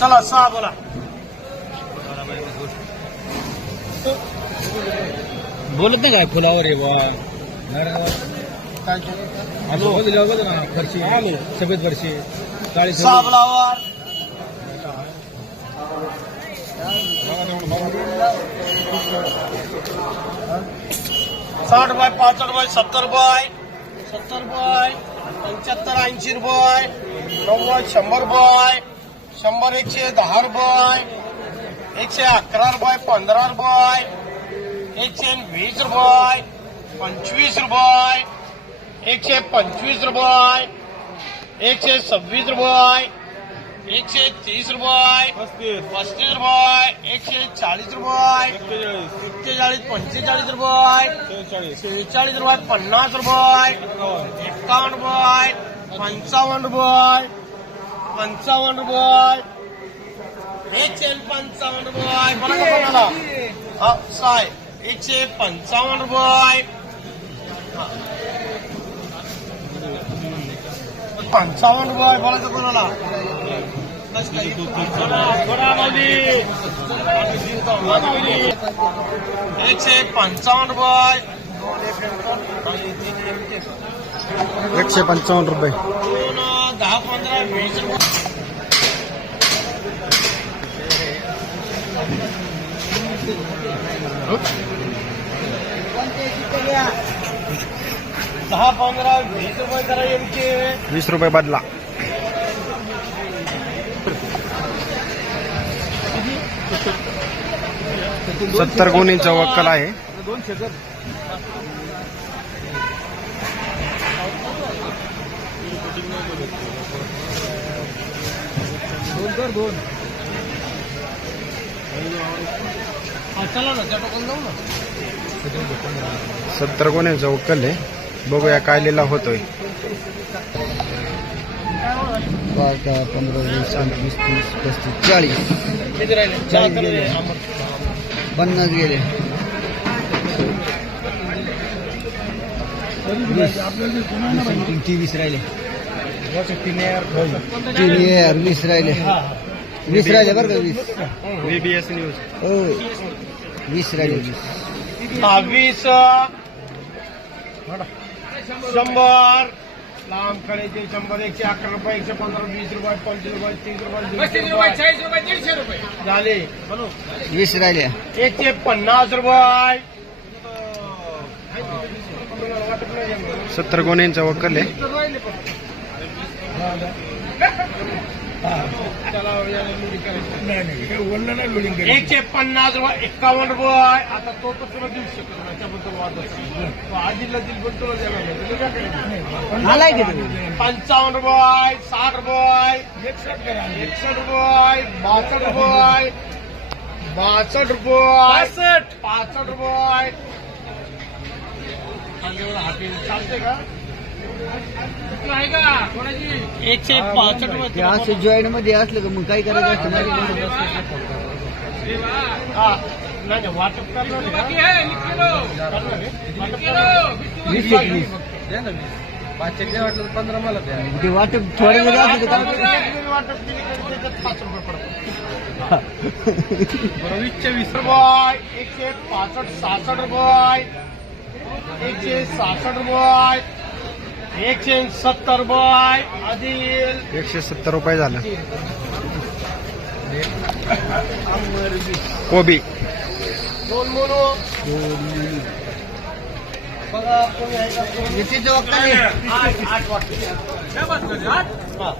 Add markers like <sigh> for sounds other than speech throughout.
चला सहा बोला. बोलत नाही काय? फुलावर आहे बा फरशी सफेद फरशी काळी सहा बोलावर. साठ रुपये पासष्ट रुपये सत्तर रुपये सत्तर रुपये पंच्याहत्तर ऐंशी रुपये. नव्वद शंभर रुपये शंभर एकशे दहा रुपये एकशे अकरा रुपये पंधरा रुपये एकशे वीस रुपये पंचवीस रुपये एकशे पंचवीस रुपये एकशे सव्वीस रुपये एकशे तीस रुपये पस्तीस रुपये एकशे चाळीस रुपये एक्केचाळीस पंचेचाळीस रुपये शेहेचाळीस रुपये पन्नास रुपये एकावन्न रुपये पंचावन्न रुपये पंचावन्न रुपये एकशे पंचावन्न रुपये बोला का कोणाला हा साय एकशे पंचावन्न रुपये पंचावन्न रुपये बोलायचं कोणाला एकशे पंचावन्न रुपये एकशे पंचावन्न रुपये दोन दहा पंधरा वीस रुपये दहा पंधरा वीस रुपये करा यांचे वीस रुपये बदला. सत्तर गुणीचा वक्कल आहे. दोन शेकर नंबर दोन. सत्तर कोण्याचा उकल आहे. बघूया काय लिहिला होतोय. पंधरा वीस वीस तीस पस्तीस चाळीस. चाळीस गेले. पन्नास गेले. वीस. तेवीस राहिले. तीन हज़ार वीस राहिले वीस राहिले बरं का वीस बीबीएस न्यूज़। हो। वीस राहिले वीस हा, वीस शंभर लांब कडेचे शंभर एकशे अकरा रुपये एकशे पंधरा वीस रुपये पंचवीस रुपये तीस रुपये दीडशे रुपये झाले म्हणू वीस राहिले एकशे पन्नास रुपये सत्तर गुन्ह्यांचा वक्कल आहे नाही नाही हे बोललं ना एकशे पन्नास व एक्कावन्न रुपये आता तो पण तुला देऊ शकतो त्याच्याबद्दल वाद असतो पंचावन्न रुपये साठ रुपये एकसठ करा एकसठ रुपये बासष्ट रुपये बासष्ट रुपये पासष्ट रुपये हाती चालते का एकशे पासष्ट रुपये असं जॉईन मध्ये असलं का मग काय करायचं? हा वाटप करणार पंधरा मला ते वाटप थोडं जरी असलं वाटप केली तरी त्याच्यात पाच रुपये पडतात. <laughs> वीसचे वीस रुपये. एकशे पासष्ट सहासष्ट रुपये. एकशे सहासष्ट रुपये. एकशे सत्तर रुपये आदिल एकशे सत्तर रुपये झालं कोबी दोन मोनो बघा कोणी आहे का कोणी? आठ आठ वाटते हा.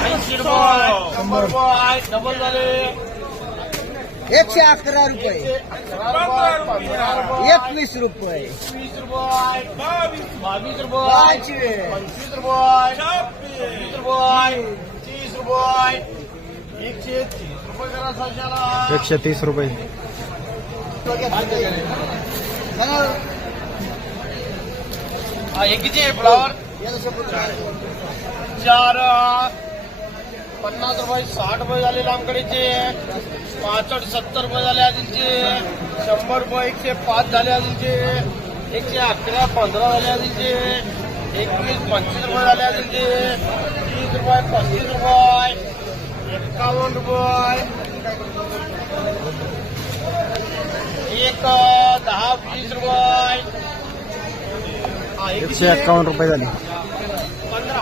ऐंशी रुपये शंभर रुपये डबल झाले एकशे अकरा रुपये. एकशे अकरा रुपये. रुपये एकवीस रुपये. रुपये एकशे तीस रुपये आहे? फ्लावर? चार पन्ना रुपये साठ रुपये झालेला आमकडीचे पासष्ट सत्तर रुपये झाले आधीचे शंभर रुपये एकशे पाच झाले आधीचे एकशे अक्रा पंद्रह झाले आधीचे एकवीस पंचवीस रुपये झाले आधीचे तीस रुपये पस्तीस रुपये एकावन्न रुपये। एक दह वीस रुपये। एकशे एक्कावन्न रुपये झाले पंधरा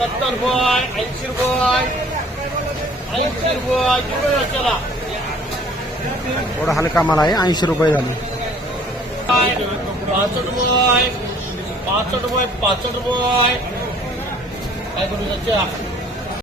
সত্তর বয় আইসির বয় আইসির বয় চলা ওরা হালকা মালায় আইসি রুপায় জানি। পাঁচট বয় পাঁচট বয় পাঁচট বয়।